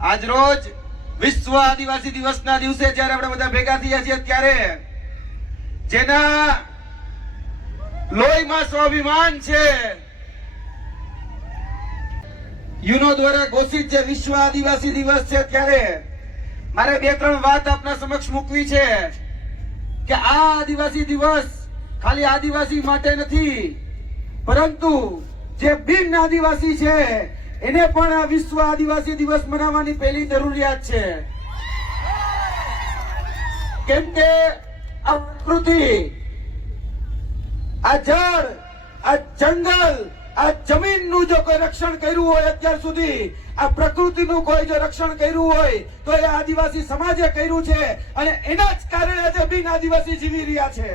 આજ રોજ વિશ્વ આદિવાસી દિવસના દિવસે જ્યારે આપણે બધા ભેગા થયા છીએ ત્યારે જેના લોહીમાં સ્વાભિમાન છે, યુનો દ્વારા ઘોષિત જે વિશ્વ આદિવાસી દિવસ છે, ત્યારે મારે 2-3 વાત આપના સમક્ષ મૂકવી છે કે આ આદિવાસી દિવસ ખાલી આદિવાસી માટે નથી, પરંતુ જે બિન આદિવાસી છે એને પણ આ વિશ્વ આદિવાસી દિવસ મનાવવાની પહેલી જરૂરિયાત છે. કેમ કે આ પ્રકૃતિ, આ જળ, આ જંગલ, આ જમીનનું જો કોઈ રક્ષણ કર્યું હોય અત્યાર સુધી, આ પ્રકૃતિનું કોઈ જો રક્ષણ કર્યું હોય તો એ આદિવાસી સમાજે કર્યું છે, અને એના જ કારણે આજે બિન આદિવાસી જીવી રહ્યા છે.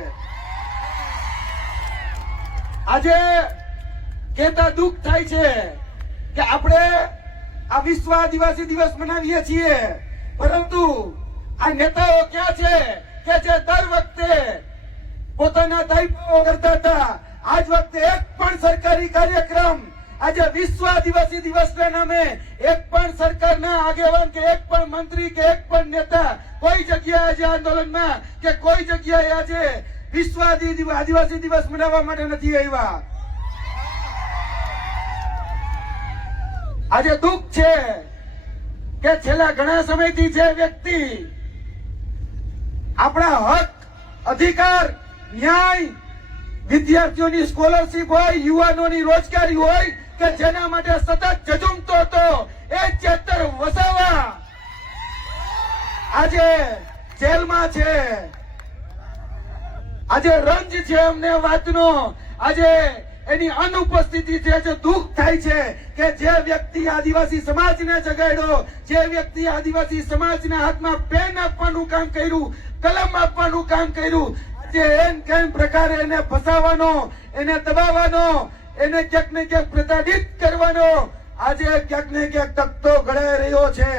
આજે કહેતા દુઃખ થાય છે કે આપણે આ વિશ્વ આદિવાસી દિવસ મનાવીએ છીએ, પરંતુ આ નેતાઓ ક્યાં છે કે જે દર વખતે પોતાના દાયકાઓ કરતા હતા, આજ વખતે એક પણ સરકારી કાર્યક્રમ, આજે વિશ્વ આદિવાસી દિવસના નામે એક પણ સરકારના આગેવાન કે એક પણ મંત્રી કે એક પણ નેતા કોઈ જગ્યાએ આજે આંદોલનમાં કે કોઈ જગ્યાએ આજે વિશ્વ આદિવાસી દિવસ મનાવવા માટે નથી આવ્યા. આજે દુઃખ છે કે છેલ્લા ઘણા સમયથી જે વ્યક્તિ આપણા હક, અધિકાર, ન્યાય, વિદ્યાર્થીઓની સ્કોલરશીપ હોય, યુવાનોની રોજગારી હોય કે જેના માટે સતત ઝઝૂમતો હતો, એ ચેતર વસાવા આજે જેલમાં છે. આજે રંજ છે અમને વાતનો, આજે એની અનુપસ્થિતિ છે. જે દુઃખ થાય છે કે જે વ્યક્તિ આદિવાસી સમાજને જગાડ્યો, જે વ્યક્તિ આદિવાસી સમાજના હાથમાં પેન આપવાનું કામ કર્યું, કલમ આપવાનું કામ કર્યું, જે એમ કેમ પ્રકારે એને ફસાવાનો, એને દબાવવાનો, એને ક્યાંક ને ક્યાંક પ્રતાડિત કરવાનો આજે ક્યાંક ને ક્યાંક તકતો ઘડાઈ રહ્યો છે.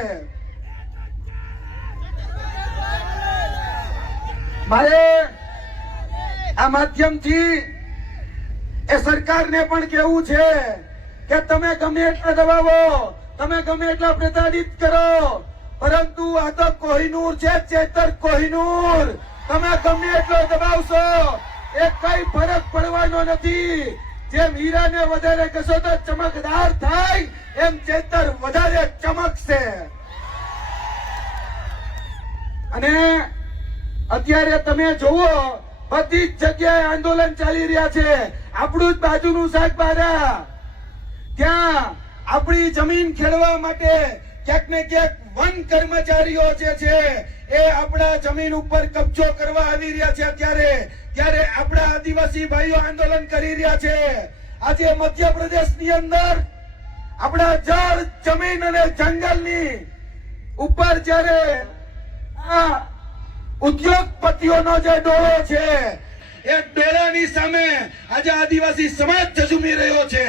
મારે આ માધ્યમથી એ સરકારને પણ કહેવું છે કે તમે ગમે એટલા દબાવો, તમે ગમે એટલા પ્રતાડિત કરો, પરંતુ આ તો કોહિનૂર છે, ચેતર કોહિનૂર. તમે ગમે એટલો દબાવશો એ કઈ ફરક પડવાનો નથી. જેમ હીરાને વધારે ઘસો તો ચમકદાર થાય, એમ ચેતર વધારે ચમકશે. અને અત્યારે તમે જુઓ, બધી જ જગ્યાએ આંદોલન ચાલી રહ્યા છે. આપણું જ બાજુનું શાકબારા, ત્યાં આપણી જમીન ખેડવા માટે ક્યાંક ને ક્યાંક વન કર્મચારીઓ જે છે એ આપણા જમીન ઉપર કબજો કરવા આવી રહ્યા છે. ત્યારે આપણા આદિવાસી ભાઈઓ આંદોલન કરી રહ્યા છે. આજે મધ્યપ્રદેશની અંદર આપણા જળ, જમીન અને જંગલની ઉપર જ્યારે આ ઉદ્યોગપતિઓનો જે ડોળો છે, એ ડોળાની સામે આજે આદિવાસી સમાજ ઝઝૂમી રહ્યો છે.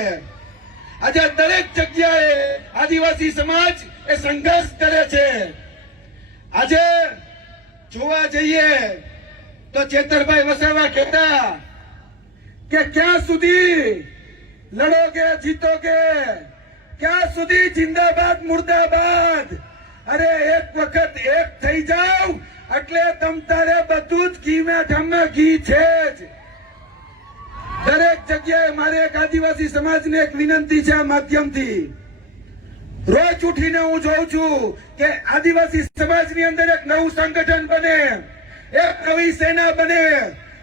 આજે દરેક જગ્યાએ આદિવાસી સમાજ એ સંઘર્ષ કરે છે. આજે જોવા જઈએ તો ચેતરભાઈ વસાવા કહેતા કે ક્યાં સુધી લડોગે જીતોગે, ક્યાં સુધી જિંદાબાદ મુર્દાબાદ. અરે એક વખત એક થઈ જાવ એટલે તમ તારે બધું જ ઘી મેં ઠામમાં ઘી છે જ. દરેક જગ્યાએ મારે એક આદિવાસી સમાજને એક વિનંતી છે આ માધ્યમથી. રોજ ઉઠીને હું જોઉં છું કે આદિવાસી સમાજની અંદર એક નવું સંગઠન બને, એક નવી સેના બને.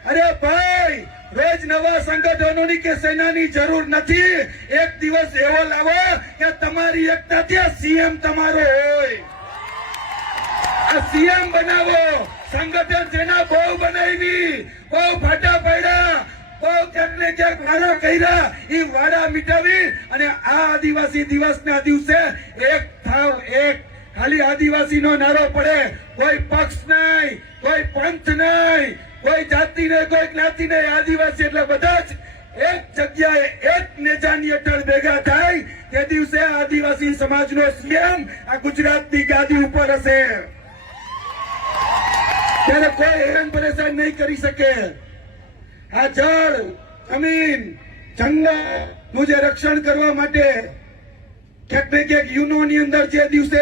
અરે ભાઈ, રોજ નવા સંગઠનોની કે સેનાની જરૂર નથી. એક દિવસ એવો લાવો કે તમારી એકતાથી સીએમ તમારો હોય. આ સીએમ બનાવો. સંગઠન સેના બહુ બનાવી, બહુ ફાટા પાડ્યા, બહુ ક્યાંક ને ક્યાંક વાડા કર્યા, એ વાડા મિટાવી અને આ આદિવાસી દિવસના દિવસે એક થાવ, એક ખાલી આદિવાસી નો નારો પડે. કોઈ પક્ષ નહીં, કોઈ પંથ નહીં, કોઈ જાતિ નહીં, કોઈ જ્ઞાતિ નહીં. આદિવાસી એટલે બધા જ એક જગ્યાએ એક નેજાની હેઠળ ભેગા થાય. તે દિવસે આદિવાસી સમાજનો સીએમ આ ગુજરાતની ગાદી ઉપર હશે. ત્યારે કોઈ હેરાન પરેશાન નહીં કરી શકે. આ જળ, જમીન, જંગલ નું જે રક્ષણ કરવા માટે ક્યાંક ને ક્યાંક યુનોની અંદર જે દિવસે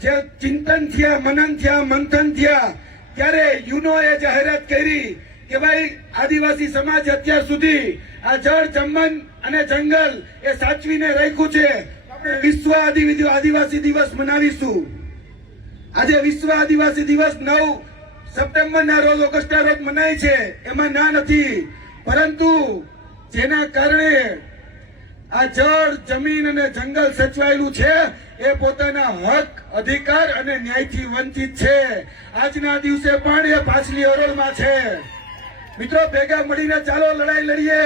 જે ચિંતન થયા, મનન થયા, મંથન થયા, ત્યારે યુનોએ જાહેરાત કરી કે ભાઈ આદિવાસી સમાજ અત્યાર સુધી આ જળ, જમન અને જંગલ એ સાચવીને રાખ્યું છે. આપણે વિશ્વ આદિવાસી દિવસ મનાવીશું. આજે વિશ્વ આદિવાસી દિવસ 9 સપ્ટેમ્બરના રોજ, ઓગસ્ટના રોજ મનાય છે, એમાં ના નથી. પરંતુ જેના કારણે આ જળ, જમીન અને જંગલ સચવાયેલું છે એ પોતાના હક, અધિકાર અને ન્યાયથી વંચિત છે. આજના દિવસે પણ એ પાછલી હરોળમાં છે. મિત્રો, ભેગા મળીને ચાલો લડાઈ લડીએ,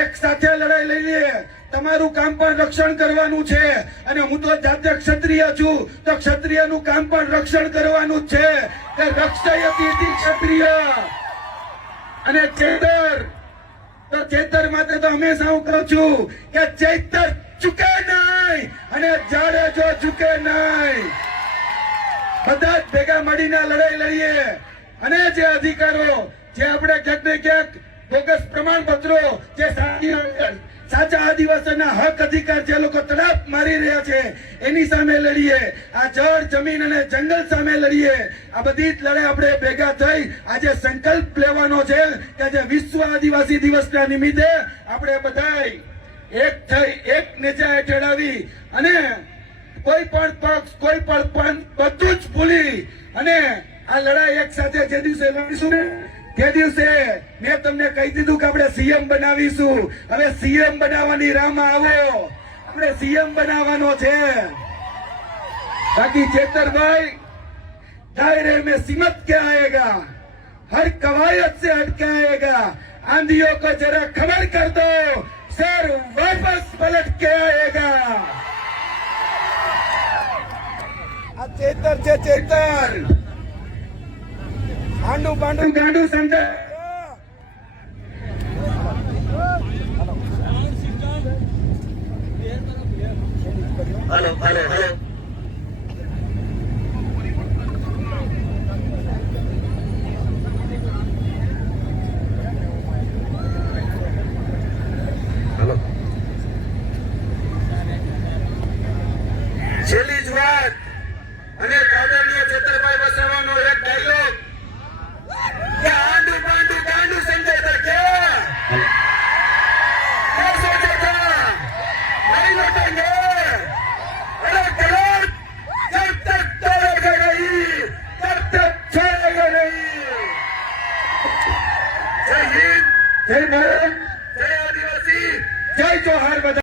એક સાથે લડાઈ લડીએ. તમારું કામ પણ રક્ષણ કરવાનું છે અને હું તો જાતે ક્ષત્રિય છું, તો ક્ષત્રિયનું કામ પણ રક્ષણ કરવાનું જ છે. કે રક્ષયતિ ક્ષત્રિય અને ચેતર, તો ચેતર માટે તો હંમેશા હું કહું છું કે ચૈતર ચૂકે નહીં અને જાડેજો ચૂકે નહીં. બધા જ ભેગા મળીને લડાઈ લડીએ અને જે અધિકારો, જે આપણે ક્યાંક ને ક્યાંક બોગસ પ્રમાણપત્રો, જે સાચા આદિવાસીના હક, અધિકાર જે લોકો તડાપ મારી રહ્યા છે એની સામે લડીએ. આ જળ, જમીન અને જંગલ સામે લડીએ. આ બધી જ લડાઈ આપણે ભેગા થઈ આજે સંકલ્પ લેવાનો છે કે આજે વિશ્વ આદિવાસી દિવસના નિમિત્તે આપણે બધાય એક થઈ, એક નેજા હેઠળ આવી અને કોઈ પણ પક્ષ, કોઈ પણ પંથ બધું જ ભૂલી અને આ લડાઈ એક સાથે જે દિવસે લડીશું ને તે દિવસે મેં તમને કહી દીધું કે આપણે સીએમ બનાવીશું. હવે સીએમ બનાવવાની રાહમાં આવો, આપણે સીએમ બનાવવાનો છે. બાકી ચેતરભાઈ, दायरे में सिमट के आएगा, हर कवायद से हट के आएगा. आंधियों को जरा खबर कर दो, सर वापस पलट के आएगा. आ चेतर છે ચેતર, આંડુ પાંડુ ગાંડુ સમજે. हेलो हेलो हेलो છેલ્લી જ વાત અને કાદરણીય ચેતરભાઈ વસાવાનો એક ડાયલોગ કે આંડુ પાંડુ ગાંડુ સમજે તો क्या सोचा था नहीं लौटेंगे. अरे करोड़ जब तक तोड़ेगा नहीं तब तक छोड़ेगा नहीं. जय हिंद, જય ભારત, जय आदिवासी, જય જોહાર. બધા